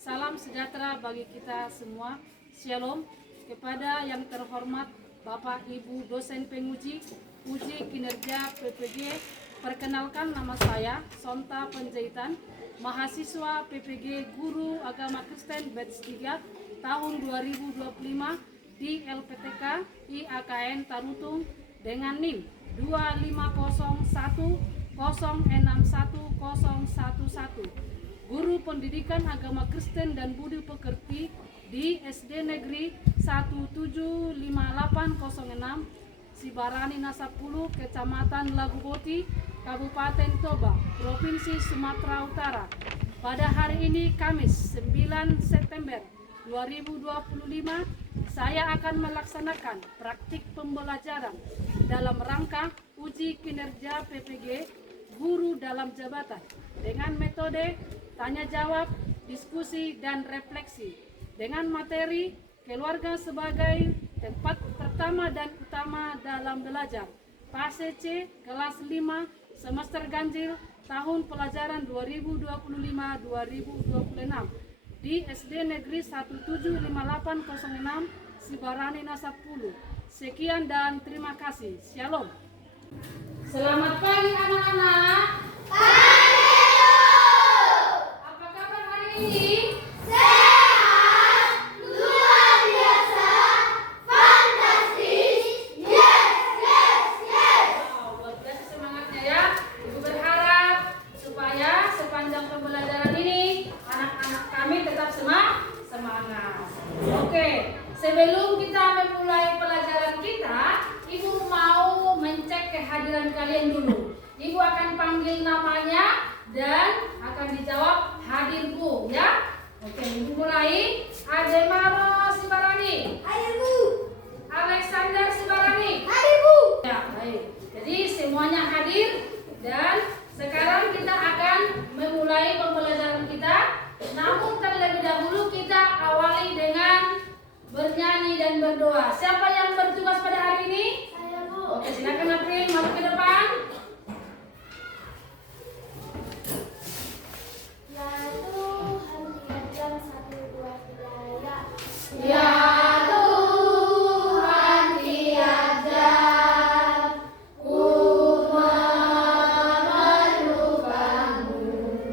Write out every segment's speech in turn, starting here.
Salam sejahtera bagi kita semua. Shalom kepada yang terhormat Bapak Ibu dosen penguji uji kinerja PPG. Perkenalkan, nama saya Sonta Penjahitan, mahasiswa PPG Guru Agama Kristen batch 3 tahun 2025 di LPTK IAKN Tarutung dengan NIM 250106111. Guru Pendidikan Agama Kristen dan Budi Pekerti di SD Negeri 1758006 Sibarani Nasapulu, Kecamatan Laguboti, Kabupaten Toba, Provinsi Sumatera Utara. Pada hari ini Kamis 9 September 2025, saya akan melaksanakan praktik pembelajaran dalam rangka uji kinerja PPG Guru dalam Jabatan dengan metode tanya jawab, diskusi, dan refleksi dengan materi keluarga sebagai tempat pertama dan utama dalam belajar. Fase C kelas 5 semester ganjil tahun pelajaran 2025-2026 di SD Negeri 1758006 Sibarani Nasapulu. Sekian dan terima kasih. Shalom. Selamat pagi anak-anak. Apa kabar hari ini? Sehat, luar biasa, fantastis, yes. Wow, luar biasa semangatnya ya. Ibu berharap supaya sepanjang pembelajaran ini anak-anak kami tetap semangat. Oke, sebelum kita memulai pelajaran kita, Ibu mau mencek kehadiran kalian dulu. Ibu akan panggil namanya dan akan dijawab hadir Bu, ya. Oke, Ibu mulai. Ademaro Sibarani. Hadir Bu. Alexander Sibarani. Hadir Bu. Ya, baik. Jadi semuanya hadir dan sekarang kita akan memulai pembelajaran kita. Namun terlebih dahulu kita awali dengan bernyanyi dan berdoa. Siapa yang bertugas pada hari ini? Saya Bu. Oke, silakan April masuk ke depan. Ya Tuhan, tiada satu dua tiga ya. Ya Tuhan, tiada ku memerlukanmu.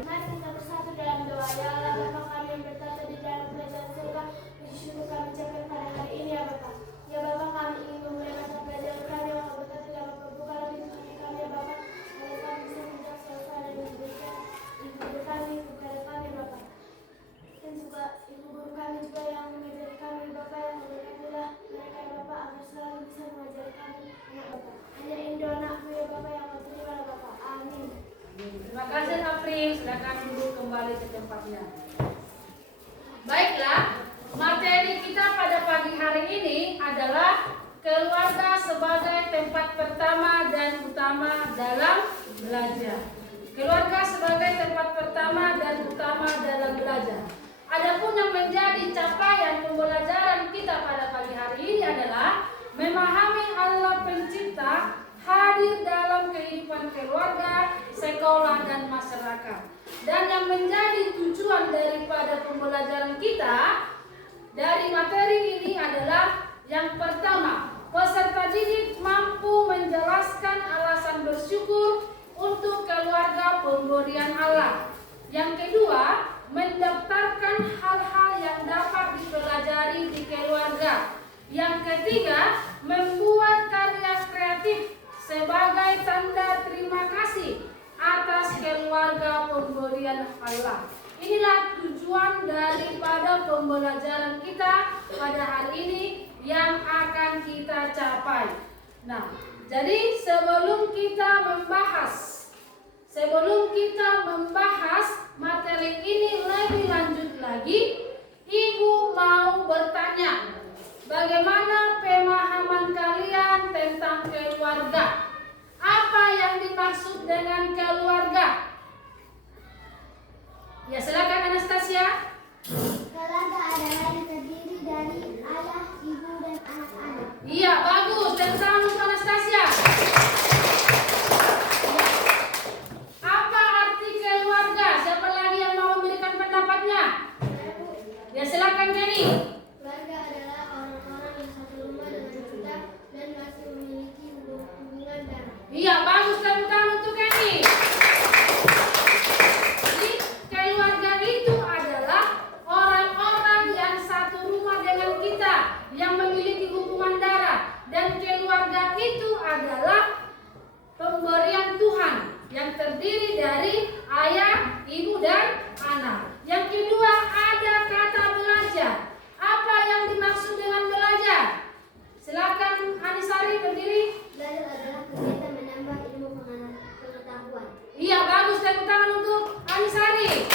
Mari kita bersatu dalam doa. Ya Allah, Bapa kami yang bertata di dalam kerajaan surga, puji syukur kami ucapkan pada hari ini ya Bapa. Ya Bapa, kami ingin memulai masa pelajaran kami yang kau berkati dalam pembukaan pintu hati kami ya Bapa. Agar kami bisa menjadi selesai dan memberikan ibu kami kepada kami Bapa. Dan juga ibu guru kami juga yang mengajari kami Bapa, yang memberkatilah mereka ya Bapa, agar selalu bisa mengajari kami ya Bapa. Hanya ini doa anakmu ya Bapa yang kau terima ya Bapa. Amin. Terima kasih April, silakan duduk kembali ke tempatnya. Baiklah, materi kita pada pagi hari ini adalah keluarga sebagai tempat pertama dan utama dalam belajar. Keluarga sebagai tempat pertama dan utama dalam belajar. Adapun yang menjadi capaian pembelajaran kita pada pagi hari ini adalah memahami Allah Pencipta hadir dalam kehidupan keluarga, sekolah, dan masyarakat. Dan yang menjadi tujuan daripada pembelajaran kita dari materi ini adalah yang pertama, peserta didik mampu menjelaskan alasan bersyukur untuk keluarga pemberian Allah. Yang kedua, mendaftarkan hal-hal yang dapat dipelajari di keluarga. Yang ketiga, membuat karya kreatif sebagai tanda terima kasih atas keluarga pemberian Allah. Inilah tujuan daripada pembelajaran kita pada hari ini yang akan kita capai. Nah, jadi sebelum kita membahas materi ini lebih lanjut lagi, Ibu mau bertanya, bagaimana pemahaman kalian tentang keluarga? Apa yang dimaksud dengan keluarga? Ya, silakan Anastasia. Keluarga adalah terdiri dari ayah, ibu, dan anak-anak. Iya, bagus. Dan tangan untuk Anastasia. Apa arti keluarga? Siapa lagi yang mau memberikan pendapatnya? Saya Bu. Kenny. Keluarga adalah orang-orang yang satu rumah dengan kita dan masih memiliki hubungan darah. Iya, bagus, tepuk tangan untuk Kenny. Jadi keluarga itu adalah orang-orang yang satu rumah dengan kita, yang memiliki hubungan darah. Dan keluarga itu adalah pemberian Tuhan yang terdiri dari ayah, ibu, dan anak. Yang kedua ada kata belajar. Apa yang dimaksud dengan belajar? Silakan Anisari berdiri. Belajar adalah kegiatan menambah ilmu pengetahuan. Iya, bagus, tepuk tangan untuk Anisari.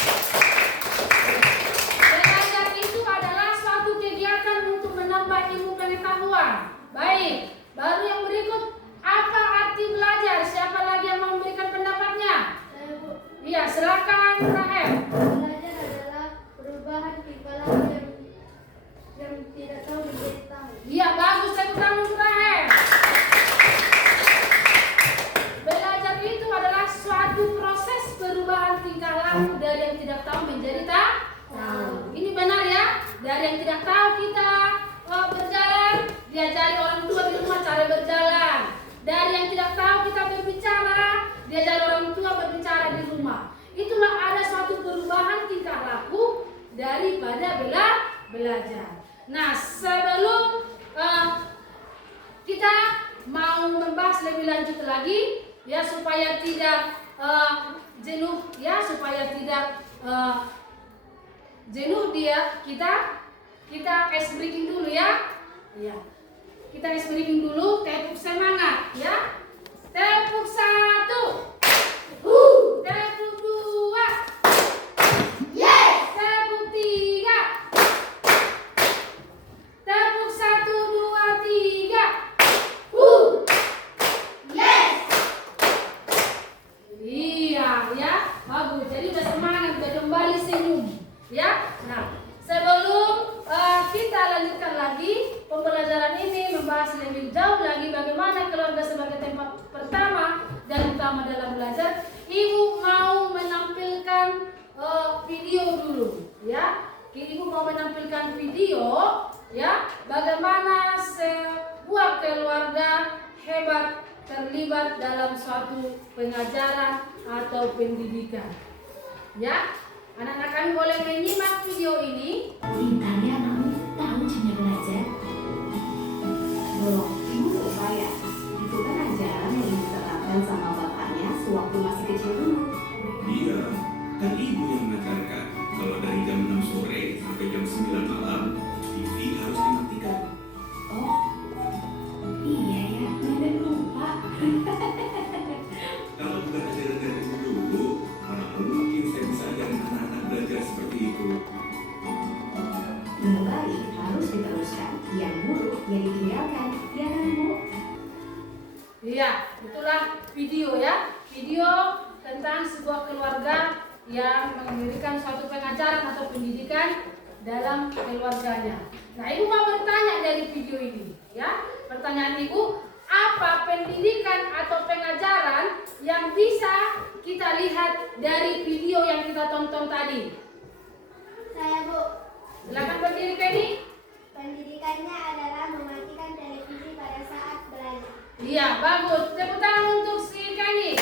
Belajar itu adalah suatu kegiatan untuk menambah ilmu pengetahuan. Baik, baru yang berikut, apa arti belajar? Siapa lagi yang mau memberikan pendapatnya? Saya, Bu. Iya, silakan Rahel. Belajar adalah perubahan tingkah laku yang tidak tahu menjadi tahu. Iya, bagus, tepuk tangan untuk Rahel. Belajar itu adalah suatu proses perubahan tingkah laku dari yang tidak tahu menjadi tahu. Ini benar ya? Dari yang tidak tahu kita berjalan, diajari orang tua di rumah cara berjalan. Dari yang tidak tahu kita berbicara, diajari orang tua berbicara di rumah. Itulah ada suatu perubahan tingkah laku daripada belajar. Nah, sebelum kita mau membahas lebih lanjut lagi, ya supaya tidak jenuh, ya supaya tidak jenuh kita ice breaking dulu ya. Ya. Kita ice breaking dulu, tepuk semangat ya. Tepuk 1. Tepuk 2. Yes! Tepuk 3. Tepuk 1, 2, 3. Yes! Iya, ya. Bagus. Jadi udah semangat, udah kembali senyum. Ya. Nah, sebelum kita lanjutkan lagi pembelajaran ini, membahas lebih jauh lagi bagaimana keluarga sebagai tempat pertama dan utama dalam belajar, Ibu mau menampilkan video dulu, ya. Ibu mau menampilkan video, ya, bagaimana sebuah keluarga hebat terlibat dalam suatu pengajaran atau pendidikan. Ya, anak-anak kami boleh menyimak video ini. Pintarnya anakmu tahu caranya belajar. Loh, ibu kok saya? Itu kan ajaran yang diterapkan sama bapaknya sewaktu masih kecil dulu. Iya, kan ibu yang mengajarkan kalau dari jam 6 sore sampai jam 9 malam TV harus dimatikan. Oh, iya ya, nenek lupa. Kalau bukan ajaran dari ibu dulu, mana mungkin saya bisa ajarin anak-anak belajar seperti itu. Yang baik harus diteruskan, yang buruk ya ditinggalkan, ya kan Bu? Iya, itulah video ya. Video tentang sebuah keluarga yang memberikan suatu pengajaran atau pendidikan dalam keluarganya. Nah, Ibu mau bertanya dari video ini, ya. Pertanyaan Ibu, apa pendidikan atau pengajaran yang bisa kita lihat dari video yang kita tonton tadi? Saya, Bu. Silakan berdiri, Kenny. Pendidikannya adalah mematikan televisi pada saat belajar. Iya, bagus. Tepuk tangan untuk si Kenny.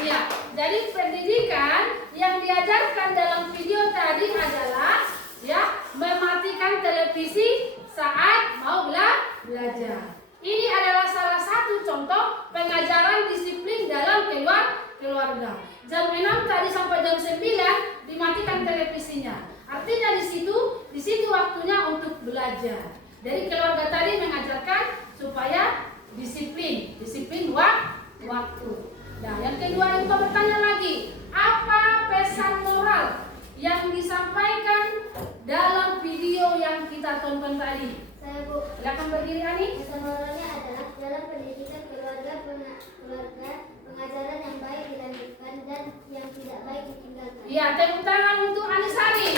Iya, jadi pendidikan yang diajarkan dalam video tadi adalah ya mematikan televisi saat mau belajar. Ini adalah salah satu contoh pengajaran disiplin dalam keluarga. Jam 6 tadi sampai jam 9 dimatikan televisinya. Artinya di situ waktunya untuk belajar. Dari keluarga tadi mengajarkan supaya disiplin waktu. Nah, yang kedua Ibu bertanya lagi, apa pesan moral yang disampaikan dalam video yang kita tonton tadi? Saya, Bu. Silakan berdiri, Ani. Pesan moralnya adalah dalam pendidikan keluarga pengajaran yang baik dilanjutkan dan yang tidak baik ditinggalkan. Iya, tepuk tangan untuk Anisari.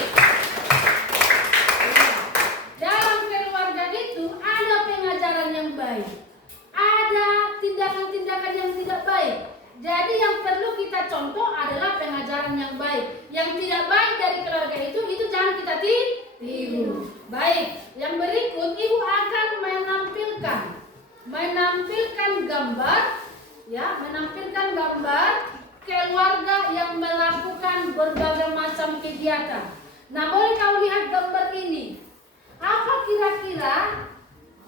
Dalam keluarga itu ada pengajaran yang baik, ada tindakan-tindakan yang tidak baik. Jadi yang perlu kita contoh adalah pengajaran yang baik. Yang tidak baik dari keluarga itu jangan kita tiru. Baik, yang berikut ibu akan menampilkan gambar, ya, menampilkan gambar keluarga yang melakukan berbagai macam kegiatan. Nah, boleh kau lihat gambar ini. Apa kira-kira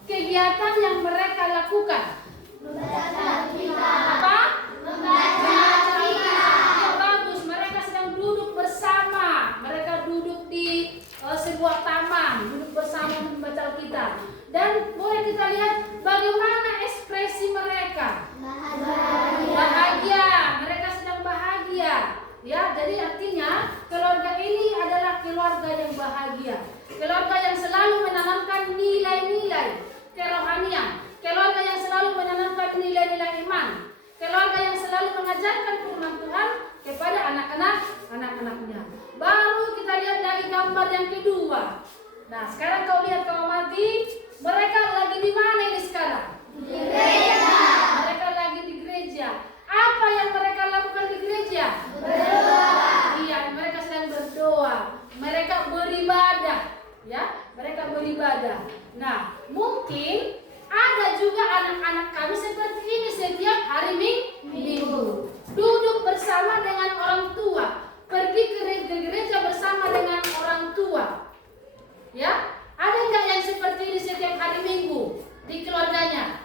kegiatan yang mereka lakukan? Membaca kita. Apa? Membaca kita. Ya, bagus. Mereka sedang duduk bersama. Mereka duduk di sebuah taman, duduk bersama membaca kita. Dan boleh kita lihat bagaimana ekspresi mereka. Bahagia. Mereka sedang bahagia. Ya, jadi artinya keluarga ini adalah keluarga yang bahagia. Keluarga yang selalu menanamkan nilai-nilai kerohanian. Keluarga yang selalu menanamkan nilai-nilai iman. Keluarga yang selalu mengajarkan firman Tuhan kepada anak-anaknya. Baru kita lihat lagi gambar yang kedua. Nah, sekarang kau lihat kau amati, mereka lagi di mana ini sekarang? Di gereja. Mereka lagi di gereja. Apa yang mereka lakukan di gereja? Berdoa. Iya, mereka sedang berdoa. Mereka beribadah, ya. Mereka beribadah. Nah, mungkin ada juga anak-anak kami seperti ini setiap hari Minggu. Duduk bersama dengan orang tua, pergi ke gereja bersama dengan orang tua. Ya, ada nggak yang seperti ini setiap hari Minggu di keluarganya?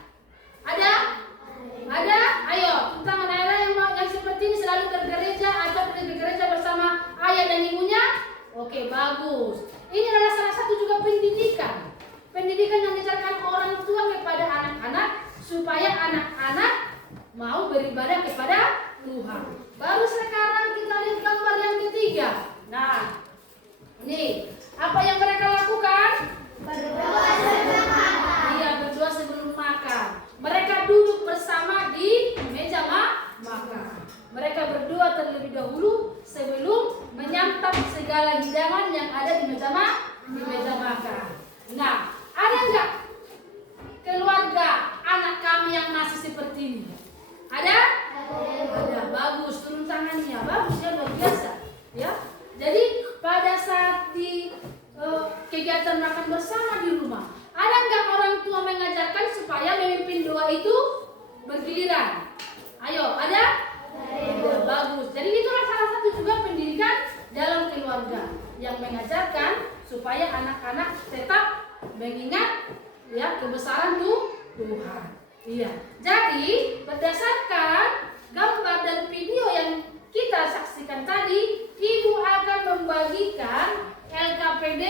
Ada? Ada? Ayo, tentang anak-anak yang seperti ini selalu bergereja atau pergi ke gereja bersama ayah dan ibunya? Oke, bagus. Ini adalah salah satu juga pendidikan. Pendidikan yang diajarkan orang tua kepada anak-anak supaya anak-anak mau beribadah kepada Tuhan. Baru sekarang kita lihat gambar yang ketiga. Nah, ini apa yang mereka lakukan? Berdoa sebelum makan. Iya, berdoa sebelum makan. Mereka duduk bersama di meja makan. Mereka berdoa terlebih dahulu sebelum menyantap segala hidangan yang ada di meja makan. Nah, ada enggak keluarga anak kami yang masih seperti ini? Ada? Ada. Bagus, turun tangannya. Bagus ya, luar biasa. Ya. Jadi pada saat di kegiatan makan bersama di rumah, ada enggak orang tua mengajarkan supaya memimpin doa itu bergiliran? Ayo, ada? Ada. Bagus. Jadi itulah salah satu juga pendidikan dalam keluarga yang mengajarkan supaya anak-anak tetap mengingat ya kebesaran Tuhan. Iya. Jadi berdasarkan gambar dan video yang kita saksikan tadi, ibu akan membagikan LKPD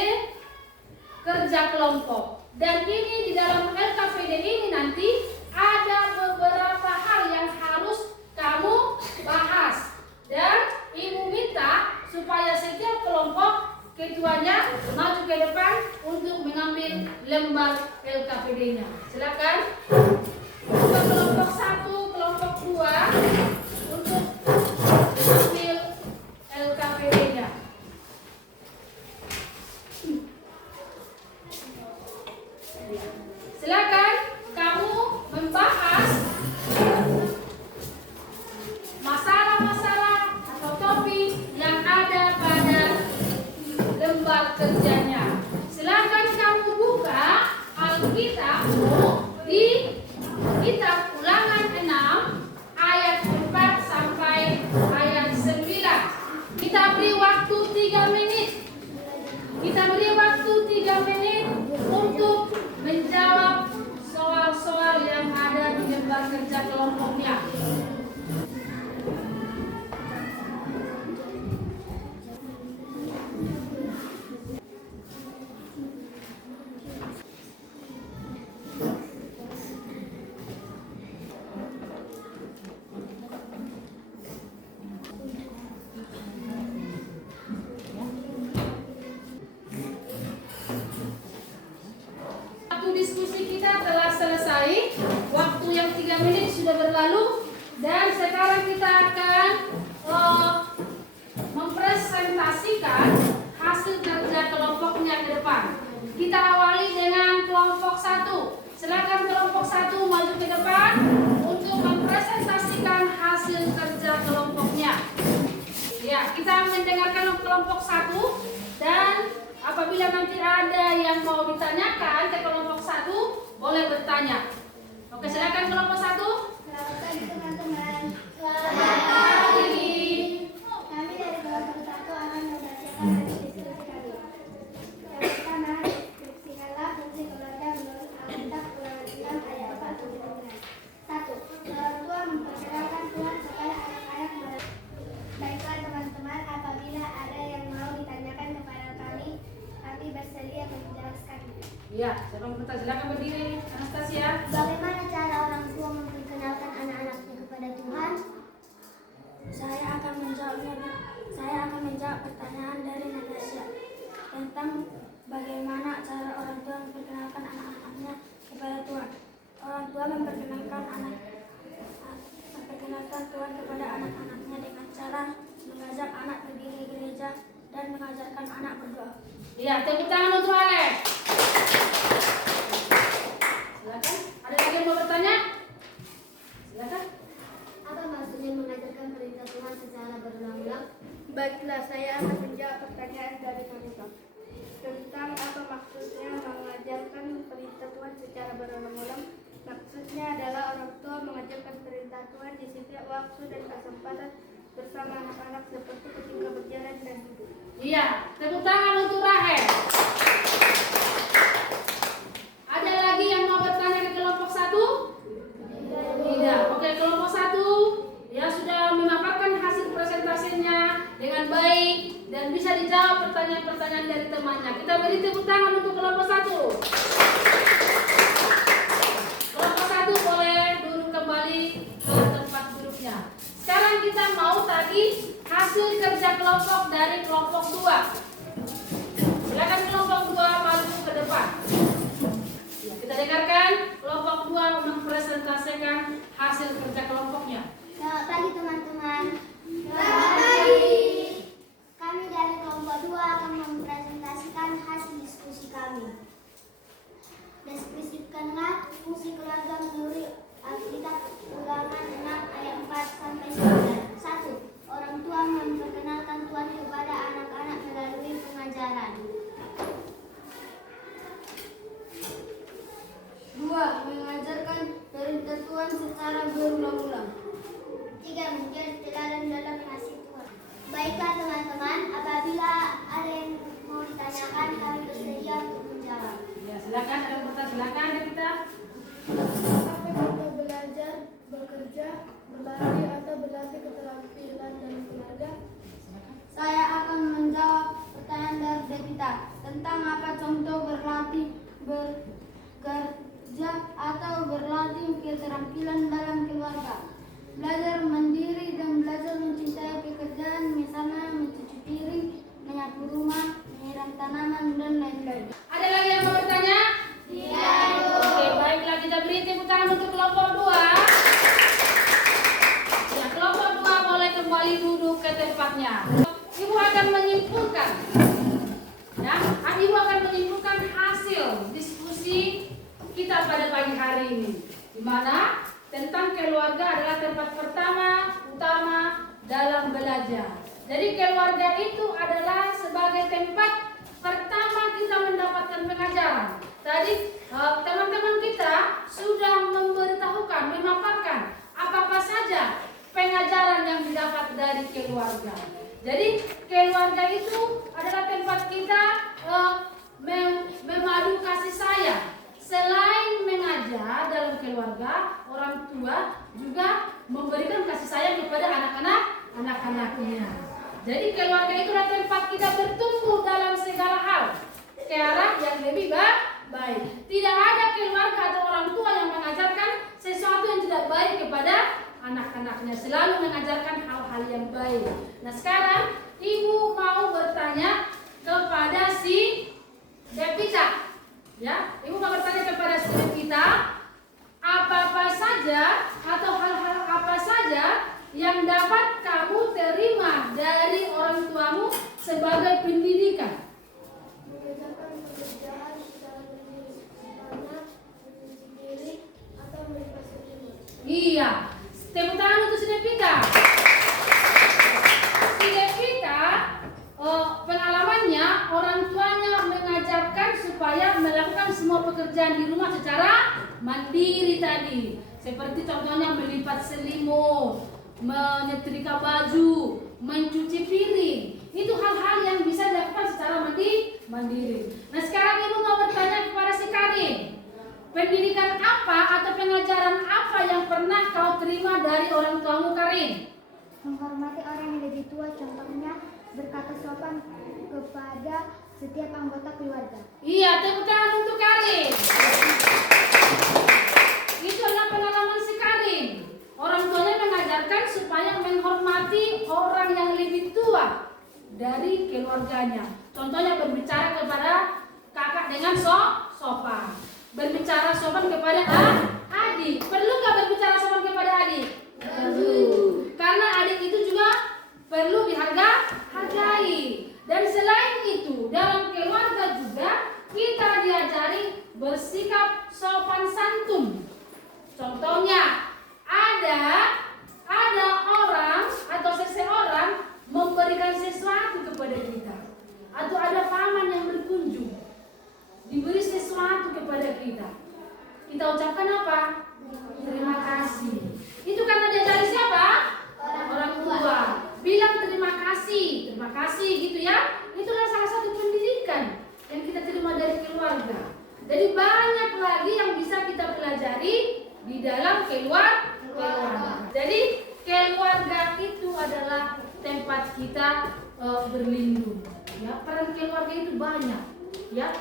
kerja kelompok. Dan ini di dalam LKPD ini nanti ada beberapa hal yang harus kamu bahas. Dan ibu minta supaya setiap kelompok ketuanya maju ke depan untuk mengambil lembar LKPD-nya. Silakan. Untuk kelompok 1, kelompok 2 untuk mengambil LKPD-nya. Silakan kamu membahas masalah-masalah atau topik yang ada pada lembar kerjanya. Silakan kamu buka Alkitabmu di kitab Ulangan 6 ayat 4 sampai ayat 9. Kita beri waktu 3 menit. Kita beri waktu 3 menit untuk menjawab soal-soal yang ada di lembar kerja kelompoknya. Diskusi kita telah selesai. Waktu yang 3 menit sudah berlalu. Dan sekarang kita akan mempresentasikan hasil kerja kelompoknya ke depan. Kita awali dengan kelompok 1. Silakan kelompok 1 maju ke depan untuk mempresentasikan hasil kerja kelompoknya. Ya, kita mendengarkan kelompok 1 dan apabila nanti ada yang mau ditanyakan ke kelompok 1, boleh bertanya. Oke, silakan kelompok 1. Selamat pagi teman-teman. Selamat pagi. Kami dari kelompok 1 akan membacakan diskusi kami. Yang pertama, deskripsikanlah fungsi keluarga menurut Alkitab Ulangan 6 ayat 4-9. 1. Orang tua memperkenalkan Tuhan kepada anak-anak mereka. Baiklah teman-teman, apabila ada yang mau ditanyakan kepada kami bersedia menjelaskannya. Iya, siapa yang bertanya? Silakan berdiri, Anastasia. Bagaimana cara orang tua memperkenalkan anak-anaknya kepada Tuhan? Saya akan menjawab pertanyaan dari Natasha tentang bagaimana cara orang tua memperkenalkan anak-anaknya kepada Tuhan. Orang tua memperkenalkan Tuhan kepada anak-anaknya dengan cara mengajak anak pergi ke gereja dan mengajarkan anak berdoa. Iya, tepuk tangan untuk Alex. Silakan. Ada lagi yang mau bertanya? Silakan. Apa maksudnya mengajarkan perintah Tuhan secara berulang-ulang? Baiklah, saya akan menjawab pertanyaan dari Monica tentang apa maksudnya mengajarkan perintah Tuhan secara berulang-ulang. Maksudnya adalah orang tua mengajarkan perintah Tuhan di setiap waktu dan kesempatan bersama anak-anak seperti ketika berjalan dan duduk. Iya, tepuk tangan untuk Rahel. Ada lagi yang mau bertanya ke kelompok 1? Tidak. Oke, kelompok 1 ya sudah memaparkan hasil presentasinya dengan baik dan bisa dijawab pertanyaan-pertanyaan dari temannya. Kita beri tepuk tangan untuk kelompok 1. Kelompok 1 boleh duduk kembali ke tempat duduknya. Sekarang kita mau tagih hasil kerja kelompok dari kelompok 2. Silakan kelompok 2 maju ke depan. Ya, kita dengarkan kelompok 2 mempresentasikan hasil kerja kelompoknya. Selamat pagi teman-teman. Selamat pagi. Kami dari kelompok 2 akan mempresentasikan hasil diskusi kami. Deskripsikanlah fungsi keluarga menurut Alkitab Ulangan 6 ayat 4-9. 1. Orang tua memperkenalkan Tuhan kepada anak-anak melalui pengajaran. 2. Mengajarkan perintah Tuhan secara berulang-ulang. 3. Menjadi teladan dalam kasih Tuhan. Baiklah teman-teman, apabila ada yang mau ditanyakan, kami bersedia untuk menjawab. Ya, silakan ada yang bertanya. Silakan kita. Apakah kita belajar, bekerja, berlatih atau berlatih keterampilan dalam keluarga? Saya akan menjawab pertanyaan dari Devita tentang apa contoh berlatih, bekerja atau berlatih keterampilan dalam keluarga. Belajar mandiri dan belajar mencintai pekerjaan, misalnya mencuci piring, menyapu rumah, menyiram tanaman, dan lain-lain. Ada lagi yang mau bertanya? Oke, baiklah kita beri tepuk tangan untuk kelompok 2. Ya, kelompok 2 boleh kembali duduk ke tempatnya. Ibu akan menyimpulkan. Ya, Ibu akan menyimpulkan hasil diskusi kita pada pagi hari ini. Di mana tentang keluarga adalah tempat pertama utama dalam belajar. Jadi keluarga itu adalah sebagai tempat pertama kita mendapatkan pengajaran. Tadi teman-teman kita sudah memberitahukan, memaparkan apa saja pengajaran yang didapat dari keluarga. Jadi keluarga itu adalah tempat kita memadu kasih sayang. Selain mengajar dalam keluarga, orang tua juga memberikan kasih sayang kepada anak-anaknya. Jadi keluarga itu adalah tempat kita bertumbuh dalam segala hal ke arah yang lebih baik. Tidak ada keluarga atau orang tua yang mengajarkan sesuatu yang tidak baik kepada anak-anaknya. Selalu mengajarkan hal-hal yang baik. Nah sekarang Ibu mau bertanya kepada si Devita. Ya, Ibu mau bertanya kepada si Devita, apa-apa saja atau hal-hal apa saja yang dapat kamu terima dari orang tuamu sebagai pendidikan? Mengerjakan pekerjaan secara mandiri, misalnya mencuci piring atau melipasi rumah. Iya, tepuk tangan untuk si Devita. Si Devita pengalamannya orang tuanya mengajar semua pekerjaan di rumah secara mandiri tadi. Seperti contohnya melipat selimut, menyetrika baju, mencuci piring. Itu hal-hal yang bisa dilakukan secara mandiri. Nah sekarang ibu mau bertanya kepada si Karin. Pendidikan apa atau pengajaran apa yang pernah kau terima dari orang tuamu, Karin? Menghormati orang yang lebih tua, contohnya berkata sopan kepada setiap anggota keluarga. Iya, tepuk tangan untuk Karin. Itu adalah pengalaman si Karin. Orang tuanya mengajarkan supaya menghormati orang yang lebih tua dari keluarganya. Contohnya berbicara kepada kakak dengan sopan. Berbicara sopan kepada adik. Perlu nggak berbicara sopan kepada adik? Perlu. Karena adik itu juga perlu dihargai. Dan selain itu, dalam keluarga juga kita diajari bersikap sopan santun. Contohnya, ada orang atau seseorang memberikan sesuatu kepada kita, atau ada paman yang berkunjung diberi sesuatu kepada kita. Kita ucapkan apa? Terima kasih. Itu karena diajari siapa? Orang tua. Bilang terima kasih gitu ya. Itulah salah satu pendidikan yang kita terima dari keluarga. Jadi banyak lagi yang bisa kita pelajari di dalam keluarga. Jadi keluarga itu adalah tempat kita berlindung. Ya, peran keluarga itu banyak. Ya,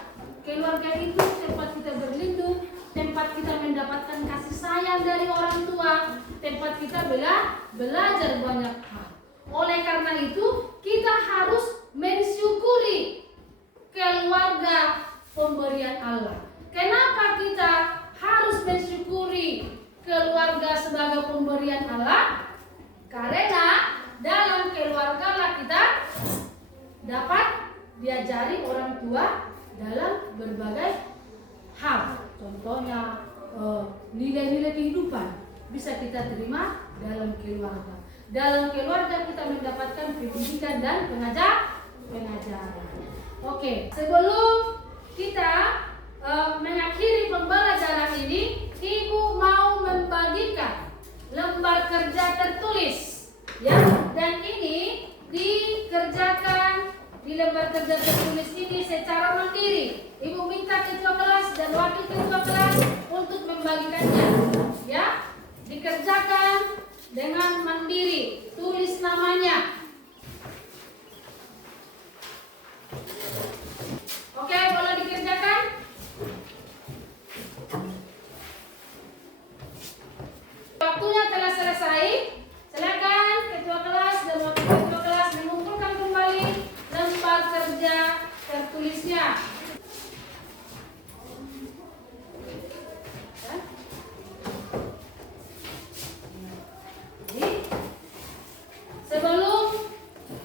keluarga itu tempat kita berlindung, tempat kita mendapatkan kasih sayang dari orang tua, tempat kita belajar banyak hal. Oleh karena itu, kita harus mensyukuri keluarga pemberian Allah. Kenapa kita harus mensyukuri keluarga sebagai pemberian Allah? Karena dalam keluarga lah kita dapat diajari orang tua dalam berbagai hal. Contohnya nilai-nilai kehidupan bisa kita terima dalam keluarga. Dalam keluarga kita mendapatkan pendidikan dan pengajaran. Oke, sebelum kita mengakhiri pembelajaran ini, Ibu mau membagikan lembar kerja tertulis, ya. Dan ini dikerjakan di lembar kerja tertulis ini secara mandiri. Ibu minta ketua kelas dan wakil ketua kelas untuk membagikannya, ya. Dikerjakan dengan mandiri, tulis namanya. Oke, boleh dikerjakan? Waktunya telah selesai. Silakan ketua kelas dan wakil ketua kelas mengumpulkan kembali lembar kerja tertulisnya. Sebelum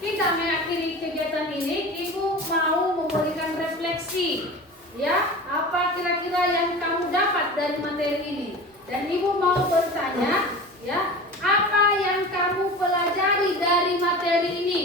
kita mengakhiri kegiatan ini, Ibu mau memberikan refleksi, ya, apa kira-kira yang kamu dapat dari materi ini. Dan Ibu mau bertanya, ya, apa yang kamu pelajari dari materi ini?